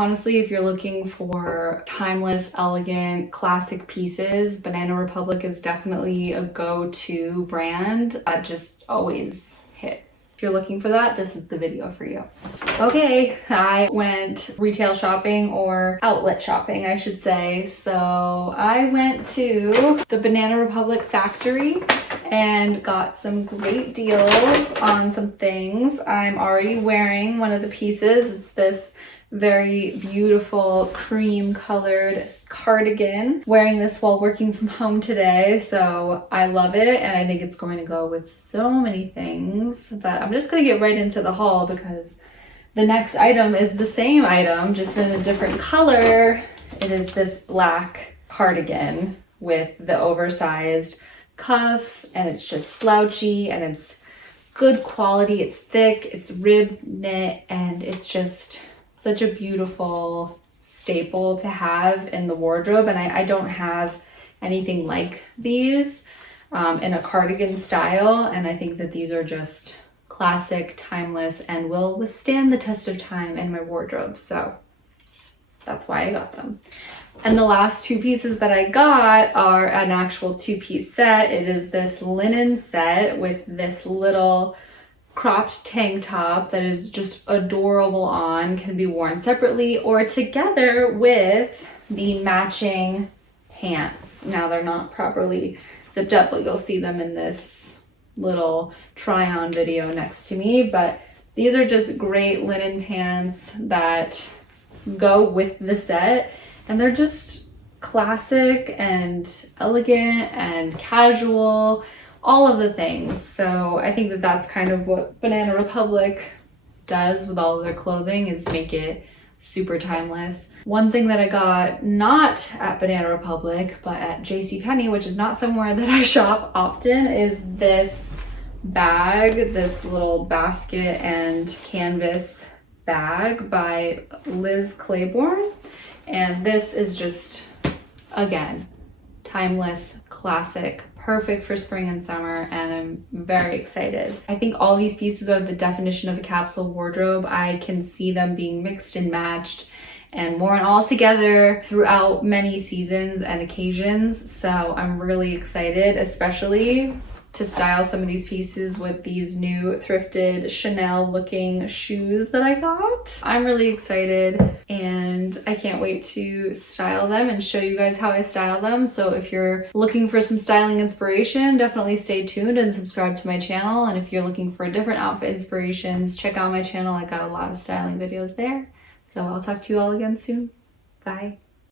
Honestly, if you're looking for timeless, elegant, classic pieces, Banana Republic is definitely a go-to brand that just always hits. If you're looking for that, this is the video for you. Okay, I went retail shopping, or outlet shopping, I should say. So I went to the Banana Republic factory and got some great deals on some things. I'm already wearing one of the pieces. It's this very beautiful cream colored cardigan. Wearing this while working from home today, so I love it and I think it's going to go with so many things. But I'm just gonna get right into the haul because the next item is the same item, just in a different color. It is this black cardigan with the oversized cuffs, and it's just slouchy and it's good quality. It's thick, it's rib knit, and it's just such a beautiful staple to have in the wardrobe. And I don't have anything like these in a cardigan style, and I think that these are just classic, timeless, and will withstand the test of time in my wardrobe. So that's why I got them. And the last two pieces that I got are an actual two-piece set. It is this linen set with this little cropped tank top that is just adorable on, can be worn separately or together with the matching pants. Now they're not properly zipped up, but you'll see them in this little try-on video next to me. But these are just great linen pants that go with the set, and they're just classic and elegant and casual, all of the things. So I think that that's kind of what Banana Republic does with all of their clothing, is make it super timeless. One thing that I got not at Banana Republic but at JCPenney, which is not somewhere that I shop often, is this bag, this little basket and canvas bag by Liz Claiborne. And this is just, again, timeless, classic, perfect for spring and summer, and I'm very excited. I think all these pieces are the definition of a capsule wardrobe. I can see them being mixed and matched and worn all together throughout many seasons and occasions. So I'm really excited, especially to style some of these pieces with these new thrifted Chanel looking shoes that I got. I'm really excited and I can't wait to style them and show you guys how I style them. So if you're looking for some styling inspiration, definitely stay tuned and subscribe to my channel. And if you're looking for different outfit inspirations, check out my channel. I got a lot of styling videos there. So I'll talk to you all again soon. Bye.